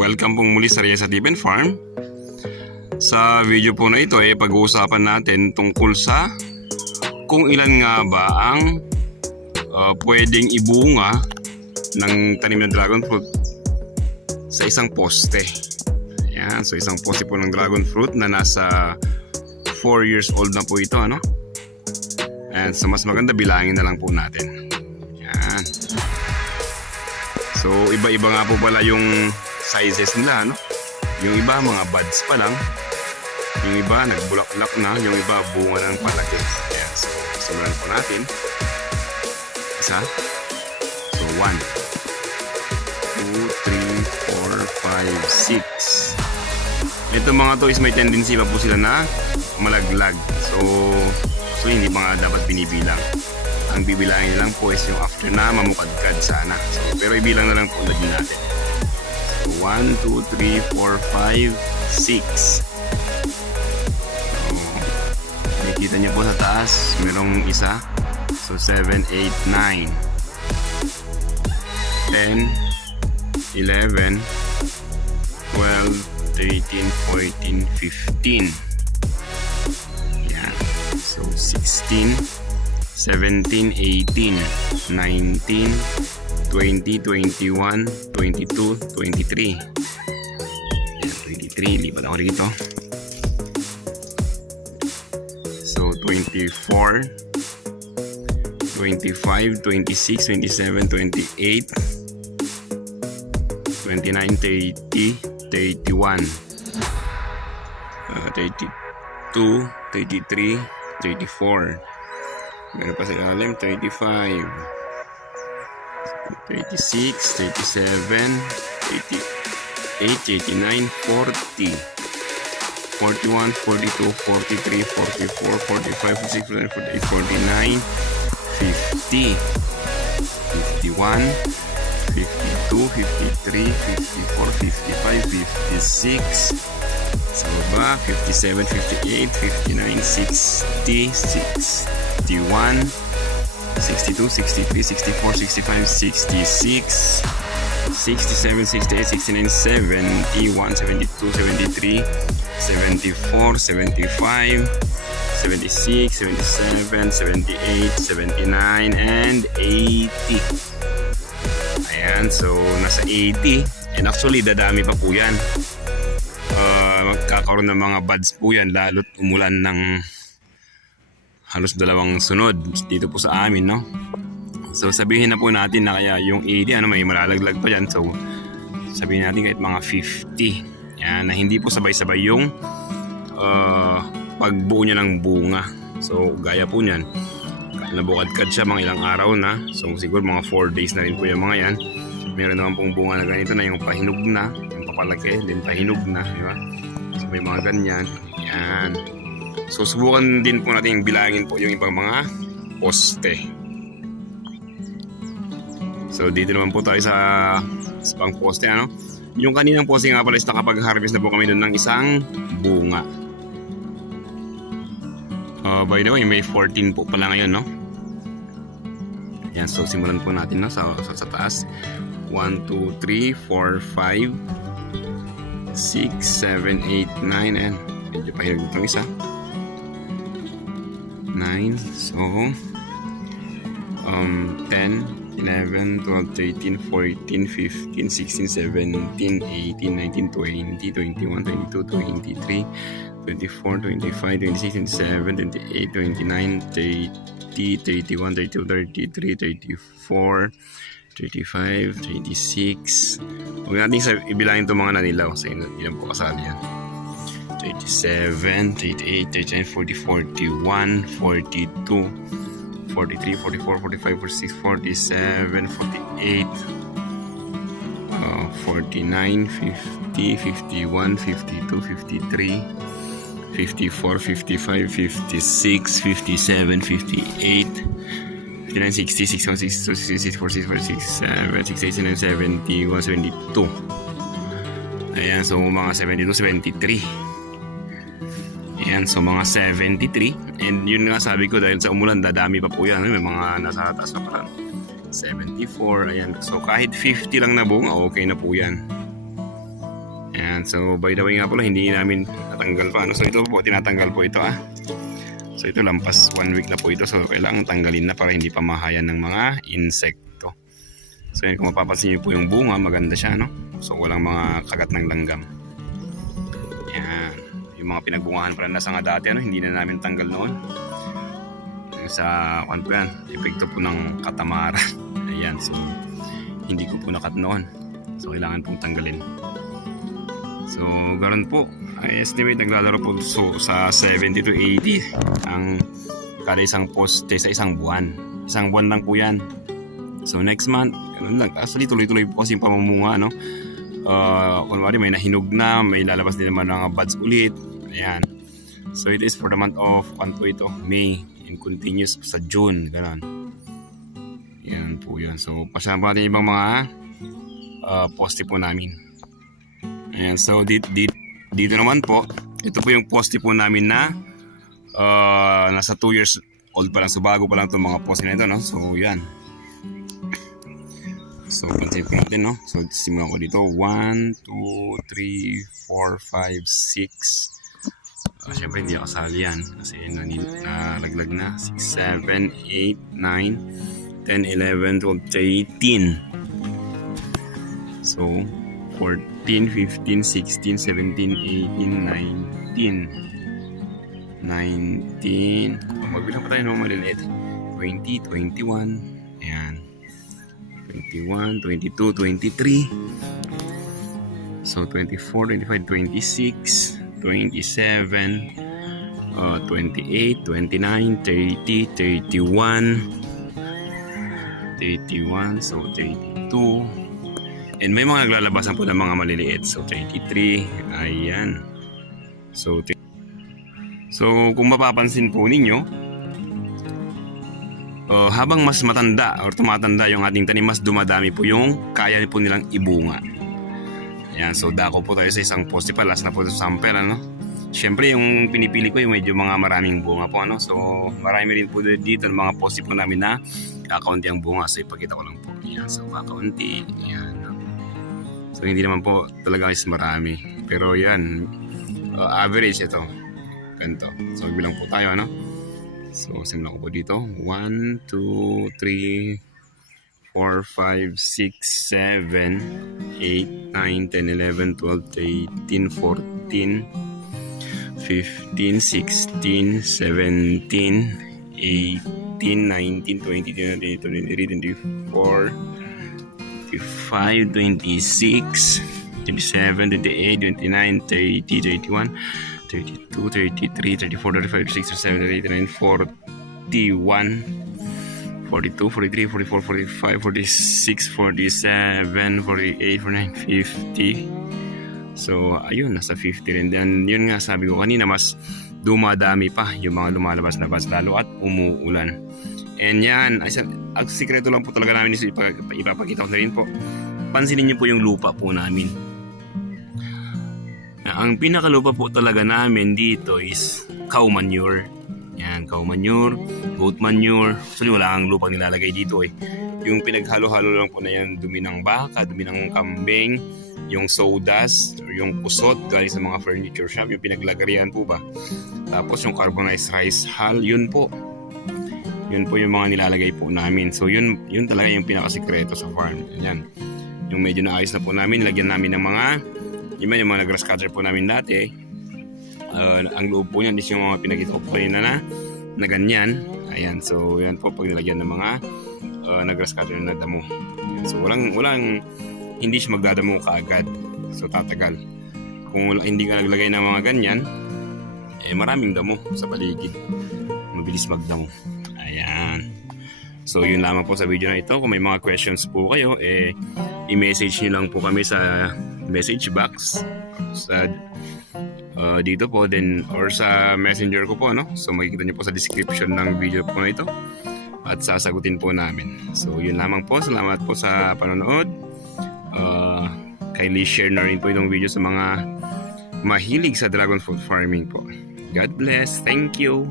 Welcome pong muli sa Reyes Atipen Farm. Sa video po na ito ay pag-uusapan natin tungkol sa kung ilan nga ba ang pwedeng ibunga ng tanim na dragon fruit sa isang poste. Ayan, so isang poste po ng dragon fruit na nasa 4 years old na po ito, ano? And so mas maganda bilangin na lang po natin. Ayan. So iba-iba nga po pala yung sizes nila, no? Yung iba mga buds pa lang, yung iba nagbulaklak na, yung iba bunga ng palaki. Ayan, so simulan po natin. Isa. So 1 2, 3, 4, 5, 6. Ito mga to is may tendency pa po sila na malaglag. So hindi mga dapat binibilang. Ang bibilangin lang po is yung after na mamukadkad sana. So, pero ibilang na lang po ulit natin. So 1, 2, 3, 4, 5, 6. So, nakikita niyo po sa taas merong isa. So 7, 8, 9, 10, 11, 12, 13, 14, 15. Yan. So 16, 17, 18, 19, 20, 21, 22, 23. Yan, 23. Lipat ako dito. So 24, 25, 26, 27, 28, 29, 30, 31, 32, 33, 34. Meron pa sa ilalim, 35, 36, 37, 38, 89, 40, 41, 42, 43, 44, 45, 46, 47, 48, 49, 50, 51, 52, 53, 54, 55, 56, sa baba, 57, 58, 59, 60, 61, 62, 63, 64, 65, 66, 67, 68, 69, 71, 72, 73, 74, 75, 76, 77, 78, 79, and 80. Ayan, so nasa 80. And actually, dadami pa po yan. Magkakaroon ng mga buds po yan lalo't umulan ng halos dalawang sunod dito po sa amin, no? So sabihin na po natin na kaya yung 80 may malalaglag pa dyan. So sabihin natin kahit mga 50. Yan, na hindi po sabay-sabay yung pagbuo niya ng bunga. So gaya po niyan, nabukadkad siya mga ilang araw na. So siguro mga 4 days na rin po yung mga yan. Meron naman pong bunga na ganito na yung pahinog na, yung papalaki, din pahinog na, di ba? So may mga ganyan. Yan. So subukan din po natin bilangin po yung ibang mga poste. So dito naman po tayo sa pang poste, ano? Yung kaninang poste nga pala is nakapag-harvest na po kami doon ng isang bunga. By the way, may 14 po pala ngayon, no? Yan, so simulan po natin, no? Sa taas. 1, 2, 3, 4, 5, 6, 7, 8, 9, and medyo pahinog itong isa. 9, so 10, 11, 12, 13, 14, 15, 16, 17, 18, 19, 20, 21, 22, 23, 24, 25, 26, 27, 28, 29, 30, 31, 32, 33, 34, 35, 36. Huwag natin ibilangin itong mga nanilaw sa ilan po kasali yan. 37, 38, 39, 40, 41, 42, 43, 44, 45, 46, 47, 48, 49, 50, 51, 52, 53, 54, 55, 56, 57, 58, 59, 60, 61, 62, 63, 64, 65, 66, 67, 71, 72. Ayan, so mga 72, 73. Ayan, so mga 73. And yun nga sabi ko, dahil sa umulan, dadami pa po yan. May mga nasa taas pa pala. 74, ayan. So kahit 50 lang na bunga, okay na po yan. Ayan, so by the way nga pala, hindi namin natanggal pa, no? So ito po, tinatanggal po ito, So ito, lampas 1 week na po ito. So kailangan tanggalin na para hindi pa mahayan ng mga insekto. So yan, kung mapapansin niyo po yung bunga, maganda siya, no? So walang mga kagat ng langgam. Yan. Yung mga pinagbungahan pala na sanga dati, hindi na namin tanggal noon. Sa ano po yan, epekto po ng katamaran. Ayan, so hindi ko po nakat noon. So kailangan pong tanggalin. So ganoon po, I estimate naglalaro po sa 70 to 80 ang kada isang poste sa isang buwan. Isang buwan lang po yan. So next month, ganun lang. Actually tuloy-tuloy po kasi yung pamamunga, no? Kunwari may nahinog na, may lalabas din naman ng buds ulit. Ayan. So it is for the month of May and continues sa June, ganun. Yan po yun. So pasama natin ibang mga poste po namin. Ayan, so dito naman po, ito po yung poste po namin na nasa 2 years old pa lang. So bago pa lang itong mga poste na ito, no? So yan. So pansin po natin, no? So simulan ko dito 1, 2, 3, 4, 5, 6. Siyempre hindi ako kasali yan kasi nalaglag na. 6, 7, 8, 9, 10, 11, 12, 13. So 14, 15, 16, 17, 18, 19. Magbilang pa tayo ng maliliit. 20, 21. Ayan. 21, 22, 23. So 24, 25, 26, 27, 28, 29, 30, 31, 31, so 32. And may mga naglalabasan po ng mga maliliit. So 33, ayan. So kung mapapansin po ninyo, habang mas matanda or tumatanda yung ating tanim, mas dumadami po yung kaya po nilang ibunga. Ayan, so dako po tayo sa isang poste pa. Last na po sa sample, ano? Siyempre yung pinipili ko yung medyo mga maraming bunga po, ano? So marami rin po dito ng mga poste po namin na kakaunti ang bunga. So ipakita ko lang po. Ayan, so kakaunti. Ayan. So hindi naman po talaga is marami. Pero yan, average ito. Ganito. So bilang po tayo, ano? So simulan ko po dito. 1, 2, 3, 4, 5, 6, 7, 8, 9, 10, 11, 12, 13, 14, 15, 16, 17, 18, 19, 20, 21, 22, 23, 24, 25, 26, 27, 28, 29, 30, 31, 32, 33, 34, 35, 36, 37, 39, 41, 42, 43, 44, 45, 46, 47, 48, 49, 50. So ayun, nasa 50 rin. Then yun nga sabi ko kanina, mas dumadami pa yung mga lumalabas-labas lalo at umuulan. And yan, ang sikreto lang po talaga namin is ipapakita ko na rin po. Pansinin niyo po yung lupa po namin. Ang pinakalupa po talaga namin dito is cow manure. Yan, cow manure, goat manure. Actually wala kang lupang nilalagay dito eh. Yung pinaghalo-halo lang po na yan, dumi ng baka, dumi ng kambing, yung sawdust, yung pusot galing sa mga furniture shop, yung pinaglagarian po ba. Tapos yung carbonized rice hull, yun po. Yun po yung mga nilalagay po namin. So yun talaga yung pinakasikreto sa farm. Yan. Yung medyo naayos na po namin, lagyan namin ng mga yung mga grass cutter po namin dati. Ang loob po niyan is yung mga pinakita ko po kanina na ganyan. Ayan, so yan po pag nilagyan ng mga grass cutter na damo. Ayan, so walang hindi siya magdadamo kaagad. So tatagal. Kung hindi ka naglagay ng mga ganyan, maraming damo sa paligid. Mabilis magdamo. Ayan. So yun lamang po sa video na ito. Kung may mga questions po kayo, i-message nyo lang po kami sa message box sa dito po din or sa messenger ko po, no? So makikita nyo po sa description ng video po na ito at sasagutin po namin. So yun lamang po. Salamat po sa panonood. Kindly share na rin po itong video sa mga mahilig sa dragon fruit farming po. God bless. Thank you.